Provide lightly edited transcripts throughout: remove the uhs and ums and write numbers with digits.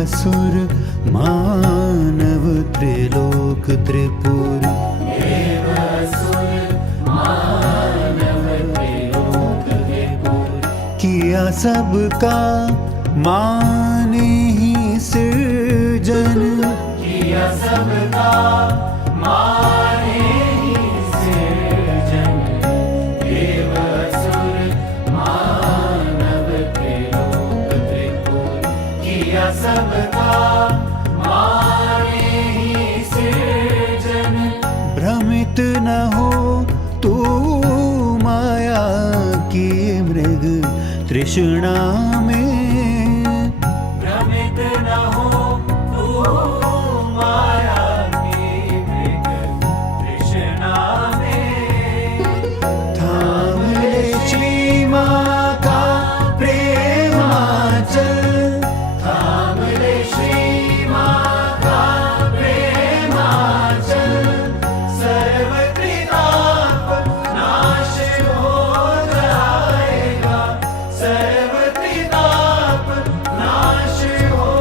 असुर मानव त्रिलोक त्रिपुर, देव असुर मानव त्रिलोक त्रिपुर, किया सबका माने ही सृजन, किया सबका माने ही सृजन। देव असुर मानव त्रिलोक त्रिपुर, किया सबका माने ही सृजन। भ्रमित न हो तू माया की मृग तृष्णा में, भ्रमित न हो तू माया की मृग तृष्णा में। थाम ले श्री माँ का प्रेमाचल, थाम ले श्री माँ का प्रेमाचल। सर्व त्रिताप नाश हो जाएगा, सर्व त्रिताप नाश हो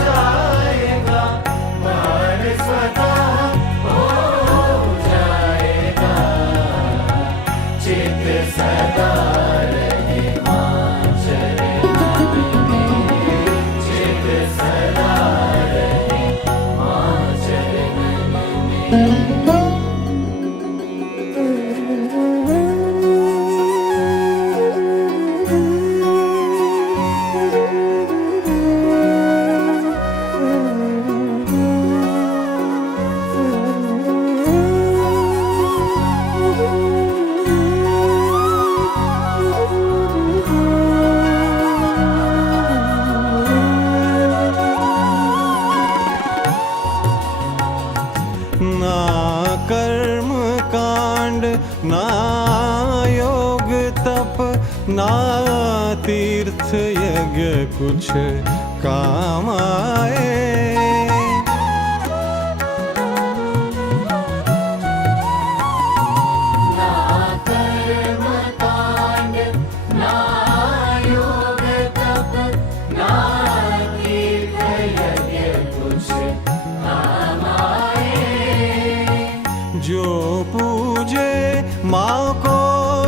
जाएगा। बाल स्वतः हो जाएगा, चित्त सदा रहे माँ चरणन में, चित्त सदा रहे माँ चरणन में। ना कर्म कांड ना योग तप ना तीर्थ यज्ञ कुछ काम आए। ना कर्म कांड ना योग तप ना तीर्थ यज्ञ कुछ काम आए। जो पूजे माँ को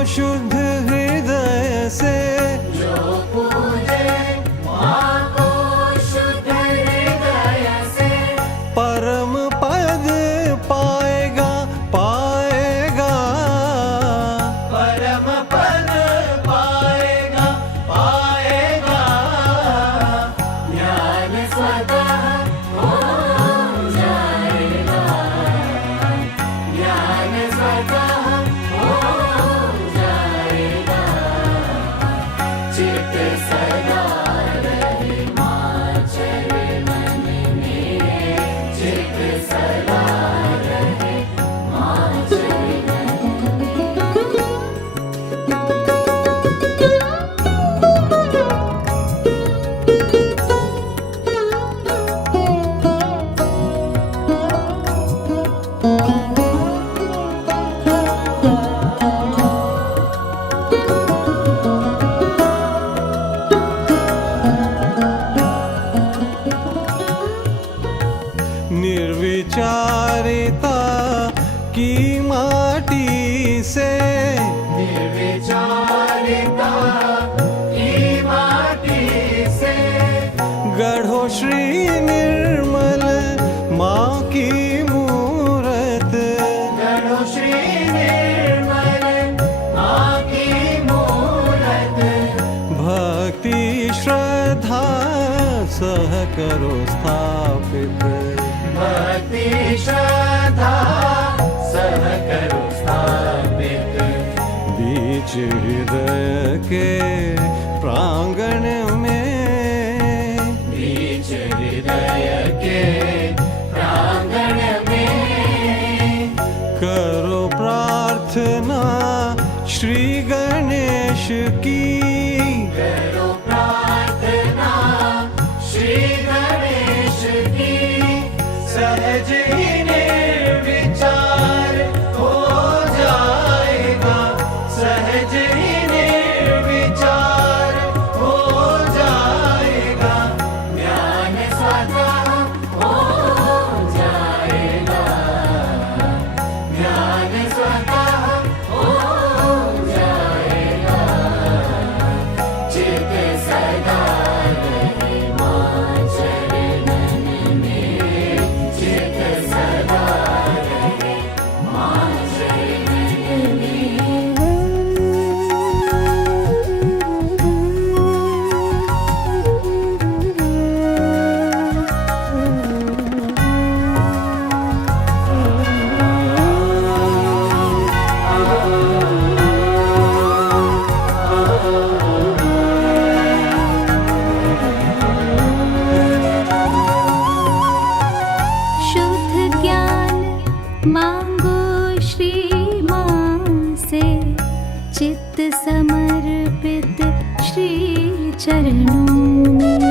शुद्ध हृदय से, जो पूजे माँ को शुद्ध हृदय से, परम पद पाएगा पाएगा। सह करो स्थापित। भक्ति श्रद्धा सह करो स्थापित। बीच हृदय के प्रांगण में, बीच हृदय के प्रांगण में करो प्रार्थना श्री गणेश की। करो प्रार्थना श्री गणेश की। सहज ही निर्विचार हो जाएगा, सहज ही निर्विचार हो जाएगा। ज्ञान स्वतः हो जाएगा, ज्ञान स्वतः हो जाएगा। चित्त सदा रहे मां चरणन में, चित्त सदा रहे मां चरणन में। शुद्ध ज्ञान मांगो श्री मां से, चित्त समर्पित श्री चरणों में।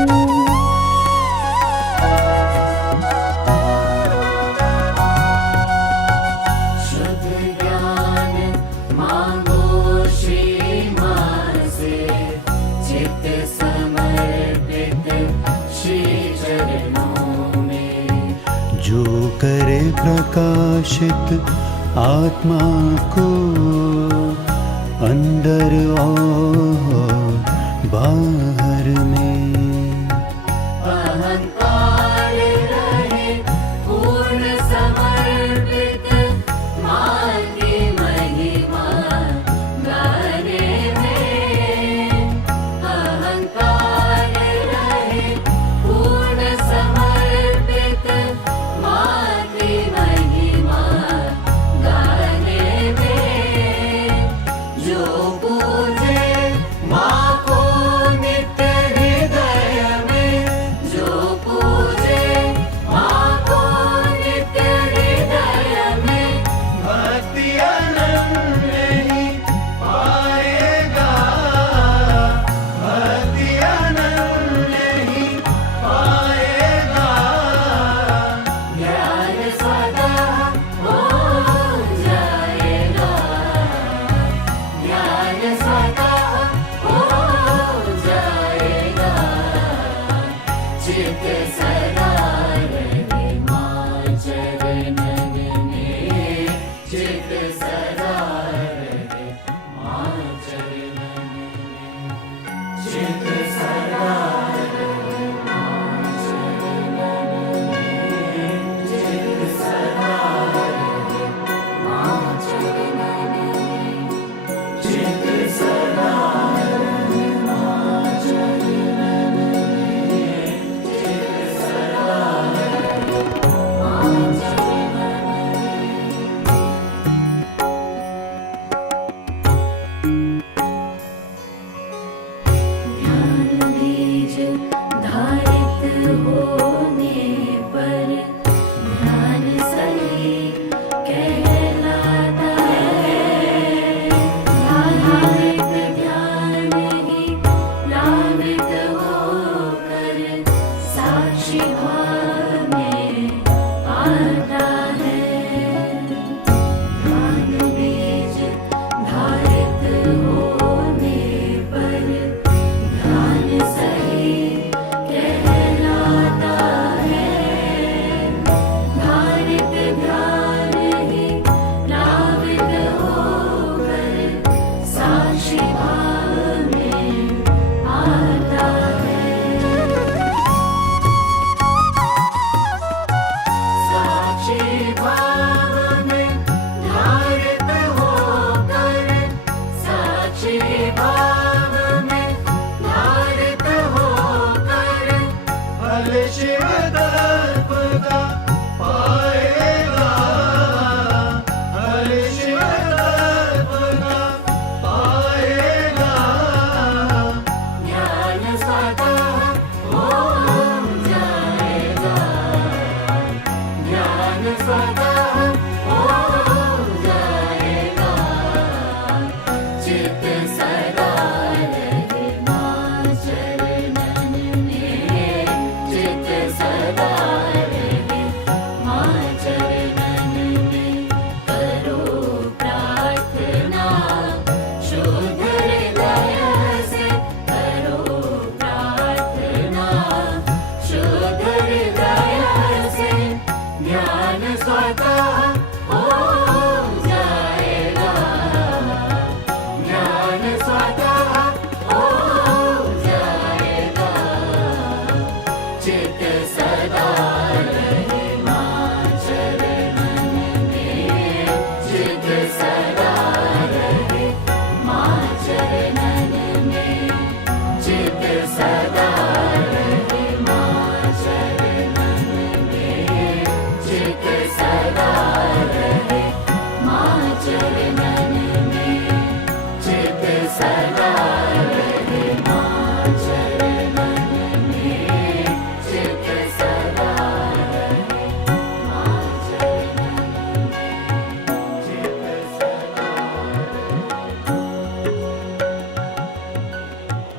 शुद्ध ज्ञान मांगो श्री मां से, चित्त समर्पित श्री चरणों में। जो करे प्रकाशित आत्मा को अंदर और बाहर में। अहंकार रहे पूर्ण समर्पित मां की महिमा गाने में। अहंकार रहे पूर्ण समर्पित मां की महिमा गाने में। जो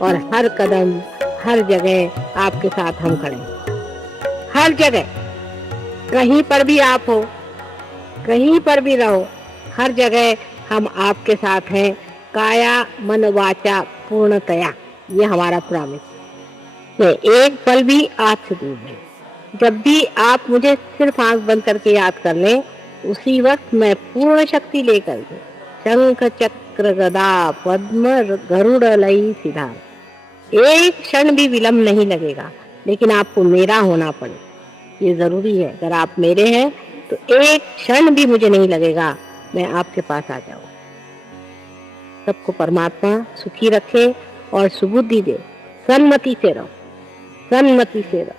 और हर कदम हर जगह आपके साथ हम खड़े हैं। हर जगह, कहीं पर भी आप हो, कहीं पर भी रहो, हर जगह हम आपके साथ हैं। काया मन वाचा पूर्णतया, ये हमारा प्रॉमिस है। एक पल भी आपसे दूर नहीं। जब भी आप मुझे सिर्फ आंख बंद करके याद कर लें, उसी वक्त मैं पूर्ण शक्ति लेकर के शंख चक्र गदा पद्म गरुड़ लई सिद्धार, एक क्षण भी विलंब नहीं लगेगा। लेकिन आपको मेरा होना पड़े, ये जरूरी है। अगर आप मेरे हैं तो एक क्षण भी मुझे नहीं लगेगा, मैं आपके पास आ जाऊं। सबको परमात्मा सुखी रखे और सुबुद्धि दे। सन्मति से रहो, सन्मति से रहो।